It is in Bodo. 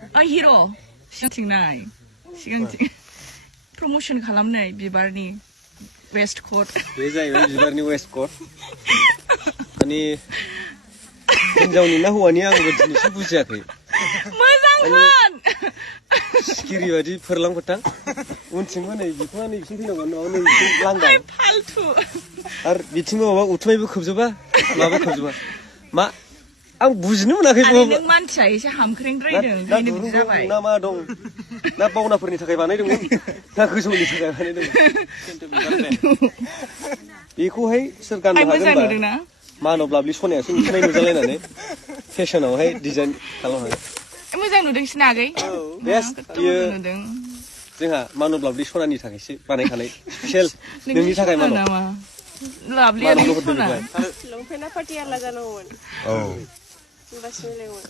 hero सिगांथिंनाय सिगांथिं प्रमोशन खालामनाय बिबारनि वेस्ट कोट बे जाहैबाय बिबारनि वेस्ट कोट माने हिनजावनि ना हौवानि आंबो दिनैसिम बुजियाखै मोजांमोन सिखिरि बायदि फोरलां फोथां उनथिंबो नै बिखुङा नै बिथिं फैनांगौ नङाबा नै बिथिं लांदां फालतु आरो बिथिंबो माबा उथुमायबो खोबजोबा माबा खोबजोबा मा आं बुजिनो मोनाखै आरो नों मानसिया एसे हामख्रेंद्रायदों ओंखायनो बिदि जाबाय ना मा दं ना बावनाफोरनि थाखाय बानायदोंमोन ना गोजौनि थाखाय बानायदोंमोन बेखौहाय सोर गाननो हागोन होनबा मानब लाबलि सनायासो उथुमाय नुजालायनानै फेशनावहाय डिजाइन खालामनो मोजां नुदों सिना आगै बेस्ट बियो जोंहा मानब लाबलि सनानि थाखायसो बानायखानाय स्पेशल नोंनि थाखाय मानब लाबलियानो सना लंपेन्टआ पाटियाला जानांगौमोन औ होमबासो मिलायगौमोन